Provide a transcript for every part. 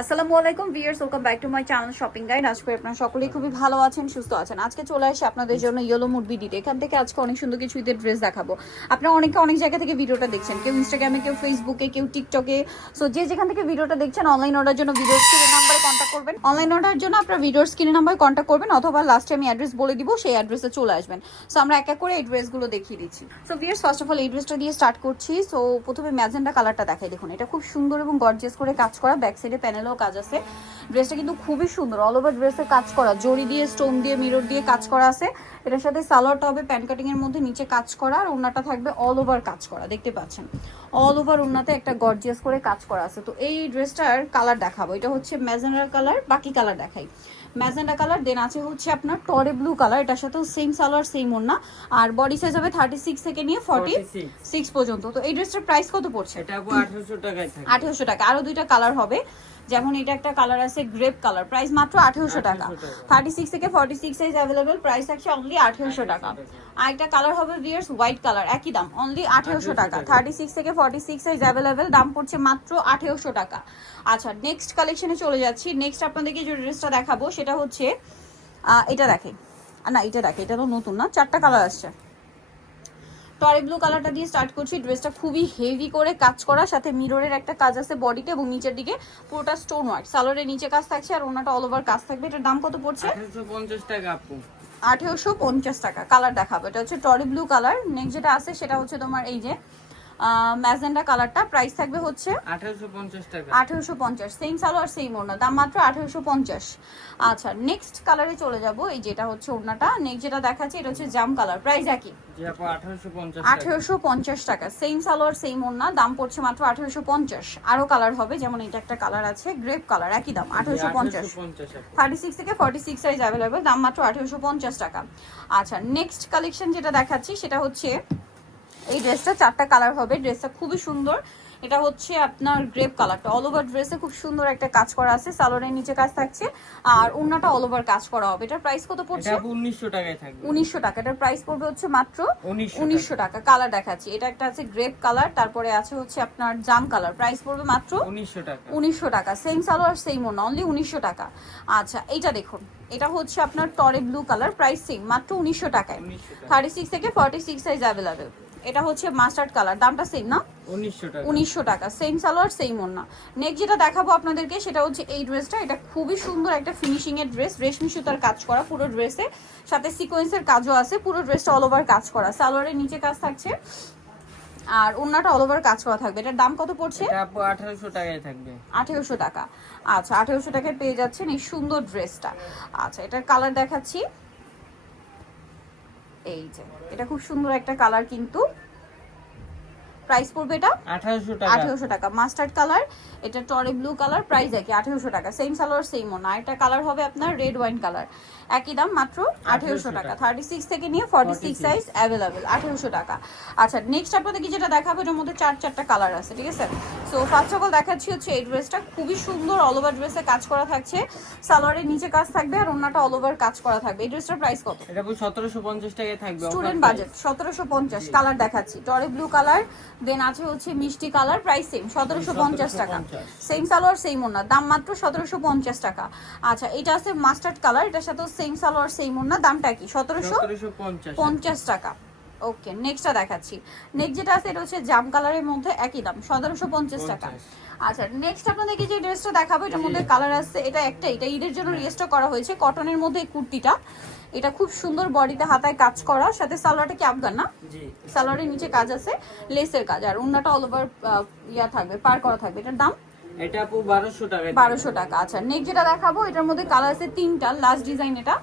আসসালামু আলাইকুম viewers, welcome back to my channel shopping guide. আজকে আপনারা সকলেই খুবই ভালো আছেন, সুস্থ আছেন। আজকে চলে আসি আপনাদের জন্য ইয়েলো মুড ভিডিও। এখান থেকে আজকে অনেক সুন্দর কিছু ঈদের ড্রেস দেখাবো। আপনারা অনেকে অনেক জায়গা থেকে ভিডিওটা দেখছেন, কেউ ইনস্টাগ্রামে, কেউ ফেসবুকে, কেউ টিকটকে। সো যে যেখান থেকে ভিডিওটা দেখছেন, অনলাইন অর্ডার জন্য ভিডিও স্ক্রিনের নাম্বারে কন্ট্যাক্ট করবেন। অনলাইন অর্ডারের জন্য আপনারা ভিডিও স্ক্রিনের নাম্বারে কন্ট্যাক্ট করবেন, অথবা লাস্টে আমি অ্যাড্রেস বলে দিব, সেই অ্যাড্রেসে চলে আসবেন। সো আমরা এক এক করে এই ড্রেসগুলো দেখিয়ে দিচ্ছি। So viewers, first of all এই ড্রেসটা দিয়ে স্টার্ট করছি। সো প্রথমে ম্যাজেন্ডা কালারটা দেখাই। দেখুন, এটা খুব সুন্দর এবং গর্জিয়াস করে কাজ করা, ব্যাক সাইডে প্যানেলেও কাজ আছে। ড্রেসটা কিন্তু খুবই সুন্দর, অল ওভার ড্রেসে কাজ করা, জরি দিয়ে, স্টোন দিয়ে, মিরর দিয়ে কাজ করা আছে। এটার সাথে সালোয়ারটা হবে প্যান্ট কাটিং এর মধ্যে, নিচে কাজ করা, আর ওড়নাটা থাকবে অল ওভার কাজ করা। দেখতে পাচ্ছেন অল ওভার ওড়নাতে একটা গর্জিয়াস করে কাজ করা আছে। তো এই ড্রেসটার কালার দেখাবো। এটা হচ্ছে ম্যাজেন্ডা কালার, বাকি কালার দেখাই। ম্যাজেন্ডা কালার, দেন আছে হচ্ছে আপনার টরে ব্লু কালার, এটার সাথেও সেম সালোয়ার সেম ওড়না, আর বডি সাইজ হবে 36 থেকে নিয়ে 46 পর্যন্ত। তো এই ড্রেসটার প্রাইস কত পড়ছে? এটা 1800 টাকায় থাকে। 1800 টাকা। আরো দুইটা কালার হবে, যেমন এটা একটা কালার আছে গ্রেপ কালার, প্রাইস মাত্র 1800 টাকা। 36 থেকে 46 সাইজ अवेलेबल, প্রাইস আছে অনলি 1800 টাকা। আর একটা কালার হবে ভিউয়ার্স হোয়াইট কালার, একই দাম অনলি 1800 টাকা। 36 থেকে 46 সাইজ अवेलेबल, দাম পড়ছে মাত্র 1800 টাকা। আচ্ছা, নেক্সট কালেকশনে চলে যাচ্ছি। নেক্সট আপনাদেরকে যে ড্রেসটা দেখাবো সেটা হচ্ছে এটা দেখেন, না এটা দেখে, এটা তো নতুন না, চারটা কালার আসছে। টরে ব্লু কালারটা দিয়ে স্টার্ট করছি। ড্রেসটা খুবই হেভি করে কাজ করা, সাথে মিররের একটা কাজ আছে বডিতে, এবং নিচের দিকে পুরোটা স্টোন ওয়ার্ক। সালোয়ারের নিচে কাজ থাকছে, আর ওনাটা অল ওভার কাজ থাকবে। এটার দাম কত পড়ছে? 1850 টাকা আপু। 1850 টাকা। কালার দেখাবো, এটা হচ্ছে টরে ব্লু কালার। নেক্সট যেটা আছে সেটা হচ্ছে তোমার এই যে ম্যাজেন্ডা কালারটা, প্রাইস থাকবে হচ্ছে 1850 টাকা। 1850, সেম সালোয়ার সেম ওড়না, দাম মাত্র 1850। আচ্ছা, নেক্সট কালারে চলে যাব। এই যেটা হচ্ছে ওড়নাটা। নেক্সট যেটা দেখাচ্ছি এটা হচ্ছে জাম কালার, প্রাইস একই, জি আপু 1850 টাকা। 1850 টাকা, সেম সালোয়ার সেম ওড়না, দাম পড়ছে মাত্র 1850। আরো কালার হবে, যেমন এটা একটা কালার আছে গ্রেপ কালার, একই দাম 1850। 36 থেকে 46 সাইজ अवेलेबल, দাম মাত্র 1850 টাকা। আচ্ছা, নেক্সট কালেকশন যেটা দেখাচ্ছি সেটা হচ্ছে এই ড্রেসটা, চারটা কালার হবে। ড্রেসটা খুবই সুন্দর। এটা হচ্ছে আপনার গ্রেপ কালারটা, অল ওভার ড্রেসে খুব সুন্দর একটা কাজ করা আছে, সালোয়ারের নিচে কাজ থাকছে, আর ওড়নাটা অল ওভার কাজ করা হবে। এটার প্রাইস কত পড়ছে? এটা 1900 টাকায় থাকবে। 1900 টাকা। এটার প্রাইস পড়বে হচ্ছে মাত্র 1900 টাকা। কালার দেখাচ্ছি, এটা একটা আছে গ্রেপ কালার, তারপরে আছে হচ্ছে আপনার জাম কালার, প্রাইস পড়বে মাত্র 1900 টাকা। 1900 টাকা, সেম সালোয়ার সেম ওড়না, অনলি 1900 টাকা। আচ্ছা, এইটা দেখুন, এটা হচ্ছে আপনার টরে ব্লু কালার, প্রাইস সেম মাত্র 1900 টাকায়। 36 থেকে 46 সাইজ अवेलेबल। এটা হচ্ছে মাস্টার্ড কালার, দামটা সেম না? 1900 টাকা। 1900 টাকা, সেম সালোয়ার সেম ওড়না। নেক্সট যেটা দেখাবো আপনাদেরকে সেটা হচ্ছে এই ড্রেসটা। এটা খুবই সুন্দর একটা ফিনিশিং এর ড্রেস, রেশমি সুতার কাজ করা পুরো ড্রেসে, সাথে সিকোয়েন্সের কাজও আছে। পুরো ড্রেসটা অল ওভার কাজ করা, সালোয়ারের নিচে কাজ থাকছে, আর ওড়নাটা অল ওভার কাজ করা থাকবে। এটার দাম কত পড়ছে? এটা আপু 1800 টাকায় থাকবে। 1800 টাকা। আচ্ছা, 1800 টাকায় পেয়ে যাচ্ছেন এই সুন্দর ড্রেসটা। আচ্ছা, এটার কালার দেখাচ্ছি, এই যে এটা খুব সুন্দর একটা কালার, কিন্তু প্রাইস পড়বে এটা 1800 টাকা। 1800 টাকা। মাস্টার্ড কালার, এটা টরে ব্লু কালার, প্রাইস একই 1800 টাকা, সেম সালোয়ার সেম ওড়না। একটা কালার হবে আপনার রেড ওয়াইন কালার, একই দাম মাত্র 1800 টাকা। 36 থেকে নিয়ে 46 সাইজ अवेलेबल, 1800 টাকা। আচ্ছা, নেক্সট আপনাদেরকে যেটা দেখাবো এটার মধ্যে চারটা কালার আছে, ঠিক আছে? সো ফার্স্ট অফ অল দেখাচ্ছি হচ্ছে এই ড্রেসটা, খুবই সুন্দর, অল ওভার ড্রেসে কাজ করা থাকছে, সালোয়ারের নিচে কাজ থাকবে, আর ওড়নাটা অল ওভার কাজ করা থাকবে। এই ড্রেসটার প্রাইস কত? এটা আপু 1750 টাকায় থাকবে। Student budget 1750। কালার দেখাচ্ছি, টরে ব্লু কালার, দেন আছে হচ্ছে মিষ্টি কালার, প্রাইস সেম 1750 টাকা, সেম সালোয়ার সেম ওড়না, দাম মাত্র 1750 টাকা। আচ্ছা, এটা আছে মাস্টার্ড কালার, এটার সাথে সেম সালোয়ার সেম ওড়না, দামটা কি? 1750 টাকা। ওকে, নেক্সটটা দেখাচ্ছি। নেক্সট যেটা আছে এটা হচ্ছে জাম কালারের মধ্যে, একই দাম 1750 টাকা। আচ্ছা, নেক্সট আপনাদেরকে যে ড্রেসটা দেখাবো এটার মধ্যে কালার আছে, এটা এটা ঈদের জন্য রিস্টক করা হয়েছে, কটনের মধ্যে এই কুর্তিটা। এটা খুব সুন্দর, বডিতে হাতায় কাজ করা, সাথে সালোয়ারটা কি আফগান না? জি। সালোয়ারের নিচে কাজ আছে, লেসের কাজ, আর ওড়নাটা অল ওভার ইয়া থাকবে, পার করা থাকবে। এটার দাম এটা আপু 1200 টাকায়। 1200 টাকা। আচ্ছা, নেক্সট যেটা দেখাবো এটার মধ্যে কালার আছে তিনটা, লাস্ট ডিজাইন এটা।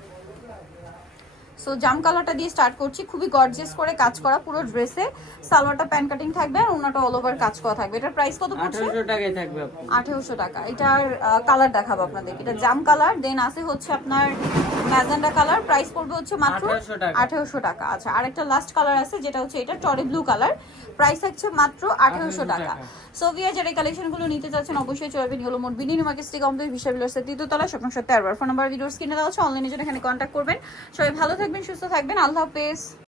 সো জাম কালারটা দিয়ে স্টার্ট করছি, খুবই গর্জিয়াস করে কাজ করা পুরো ড্রেসে, সালোয়ারটা প্যান্ট কাটিং থাকবে, আর ওনাটা অল ওভার কাজ করা থাকবে। এটার প্রাইস কত পড়ছে? 1800 টাকায় থাকবে আপু। 1800 টাকা। এটার কালার দেখাবো আপনাদের, এটা জাম কালার, দেন আছে হচ্ছে আপনার ম্যাজেন্ডা কালার, প্রাইস পড়বে হচ্ছে মাত্র 1800 টাকা। আচ্ছা, আরেকটা লাস্ট কালার আছে যেটা হচ্ছে এটা টরে ব্লু কালার, প্রাইস হচ্ছে মাত্র 1800 টাকা। সো ভিউয়ার, যারা এই কালেকশনগুলো নিতে চাচ্ছেন অবশ্যই চলে যাবেন ইয়েলো মোড বিনিনি মার্কেট সিটি কমপ্লেক্স বিশাল বিলাসের তৃতীয়তলা, স্বপ্ন সত্য। ফোন নাম্বার ভিডিওস কিনে দেওয়া হচ্ছে, অনলাইনে জন্য এখানে কন্ট্যাক্ট করবেন। সবাই ভালো থাকবেন, সুস্থ থাকবেন, আল্লাহ হাফেজ।